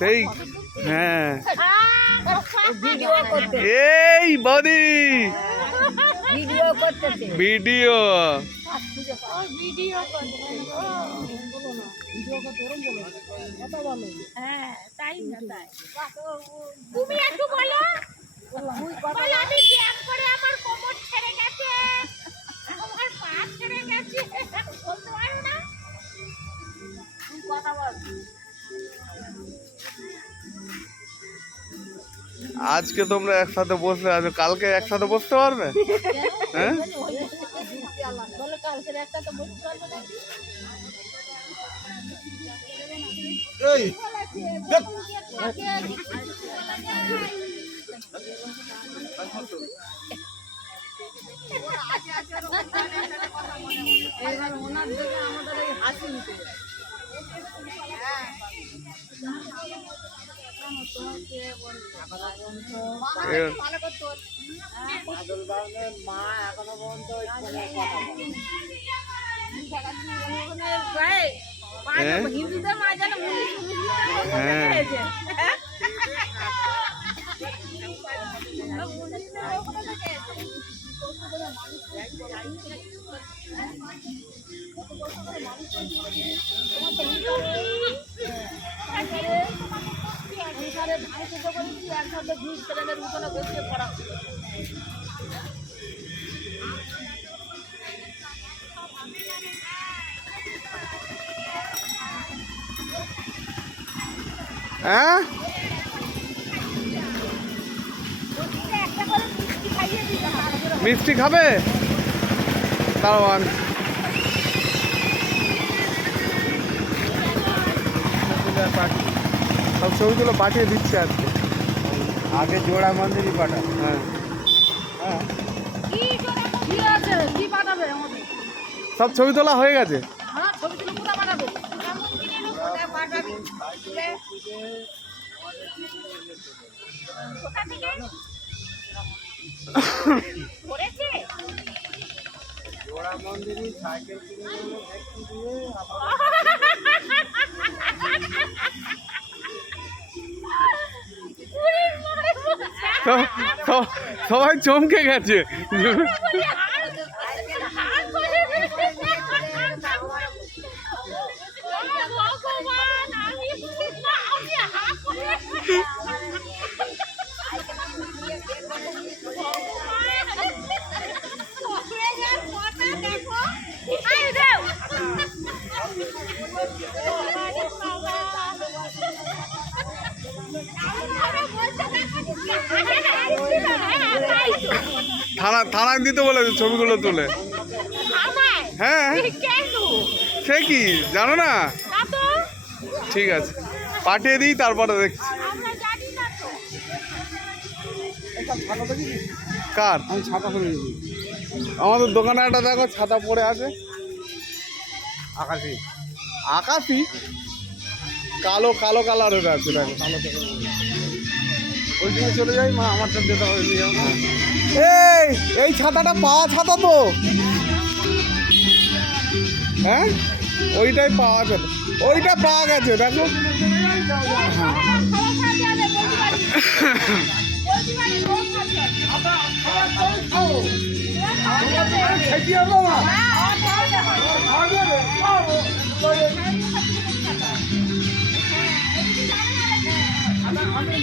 সেই হ্যাঁ এই বৌদি ভিডিও তুমি একটু বলো আমি ব্যায়াম করে আমার কোমর ছেড়ে গেছে, আমার পা ছেড়ে গেছে, বলতে পারো না? কথা বল। আজকে তোমরা একসাথে বসলে আছো, কালকে একসাথে বসতে পারবে? হ্যাঁ এবার ওনার দিকে আমাদের এই হাসি নিতে হিন্দুদের মা যেন হ্যাঁ মিষ্টি খাবে দাঁড়ান সব ছবিগুলো পাঠিয়ে দিচ্ছে আজকে আগে জোড়া মন্দিরই পাঠা। হ্যাঁ কি আছে কি পাঠাবে আমাদের? সব ছবি তোলা হয়ে গেছে। হ্যাঁ ছবি তুলে কোথা পাঠাবে? কোথা থেকে করেছে? জোড়া মন্দিরই সাইকেল কিনে ব্যক্তি দিয়ে সবাই চমকে গেছে। থানায় দিতে বলেছে ছবিগুলো তুলে। হ্যাঁ সে কি জানো না? ঠিক আছে পাঠিয়ে দিই তারপরে দেখছি। কার? আমি ছাতা করে দিয়েছি। আমাদের দোকানে একটা দেখো ছাতা পড়ে আছে। আকাশি আকাশি কালো কালো কালারের আছে দেখো। ওই দিকে চলে যাই মা আমার সাথে যেতে হবে নিয়ে যাবো। এই ছাতাটা পাওয়া ছাতা তো হ্যাঁ ওইটাই পাওয়া গেল, ওইটা পাওয়া গেছে দেখো। আমি